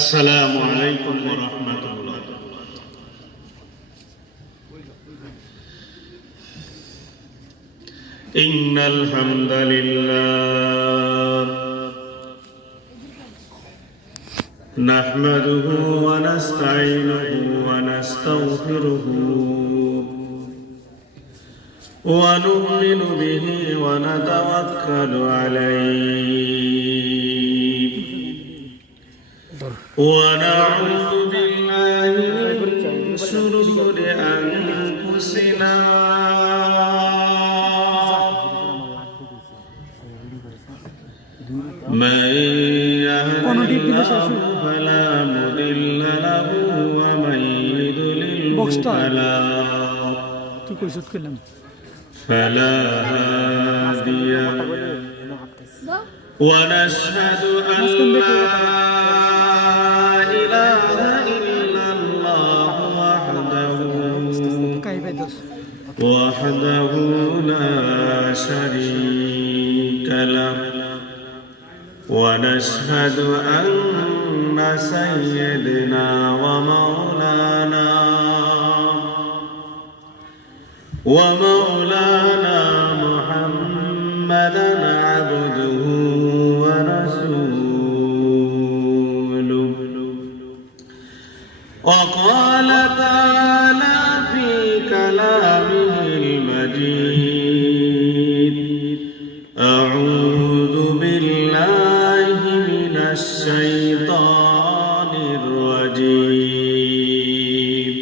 السلام عليكم ورحمة الله إن الحمد لله نحمده ونستعينه ونستغفره ونؤمن به ونتوكل عليه ونعوذ بالله من شرور أنفسنا من فلا مضل له ومن يضلله فلا فلا هادي ونشهد أن لا وحده لا شريك له ونشهد أن سيدنا ومولانا ومولانا محمدا عبده ورسوله وقال تعالى الشيطان الرجيم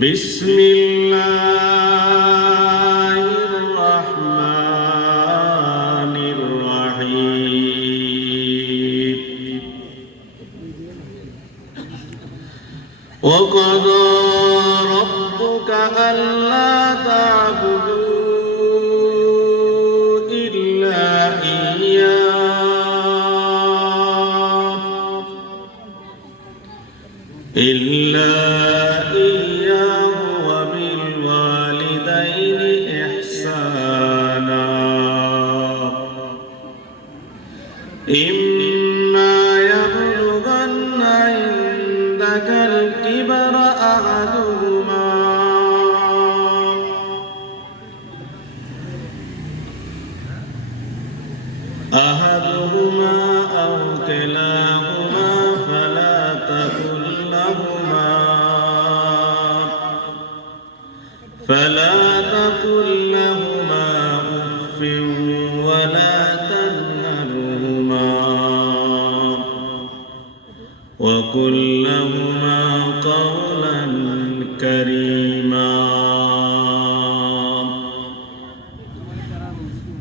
بسم الله الرحمن الرحيم وقضى ربك ألا تعلم إلا إياه وبالوالدين إحسانا إما يبلغن عندك الكبر أحدهما أحدهما أو كلاهما تقل لهما أف ولا تنهرهما وقل لهما قولا كريما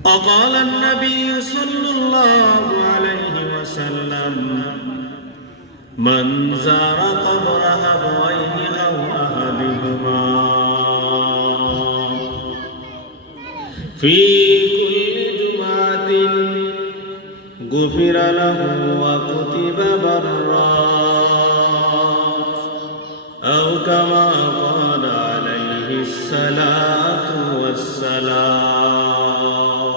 وقال النبي صلى الله عليه وسلم من زار قبر أبويه في كل جمعة غفر له وكتب برا أو كما قال عليه الصلاة والسلام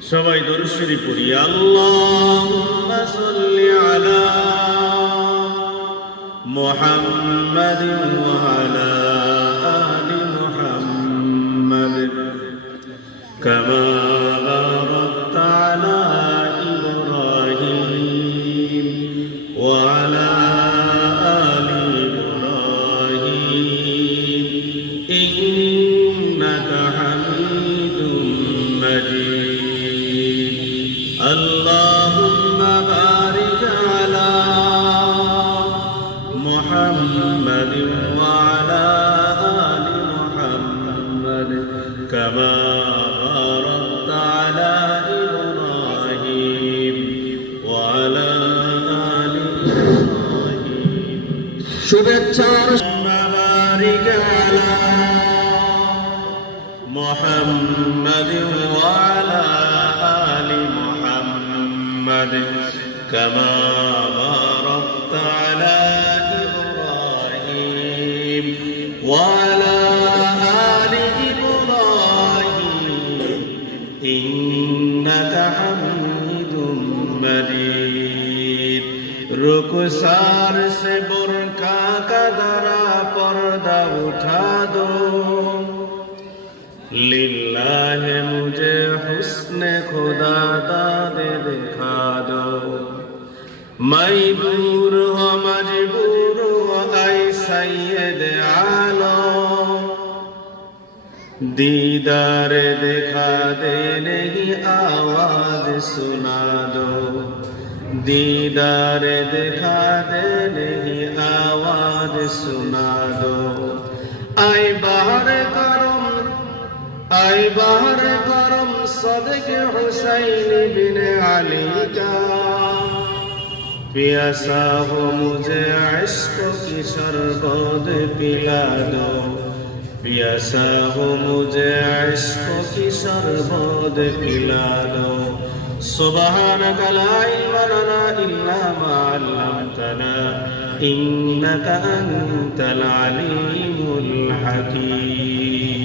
سوي درسري بري اللهم صل على محمد وعلى محمد وعلى آل محمد كما باركت على إبراهيم وعلى রুকুসার সে বোরকা কাদারা পর্দা উঠা দো লীলা হে মুজে হুসনে খুদা দাদে দেখা দো মাই বুর হো মাজ বুর হো আই সাইয়েদ আলো দিদারে দেখা দে নেহি আওয়াজ সুনা দো দিদারে দেখা দেহি আওয়াজ সোনা দো আই বাহার করম আই বাহার করম সদেক হুসাইন বিন আলী যা পিয়াসা হো মুজে আইস্ক কি সর্বদ পিলা দো পিয়াসা হো মুজে আইস্ক কি সর্বদ পিলা দো সুবাহান কলাই إلا ما علمتنا إنك أنت العليم الحكيم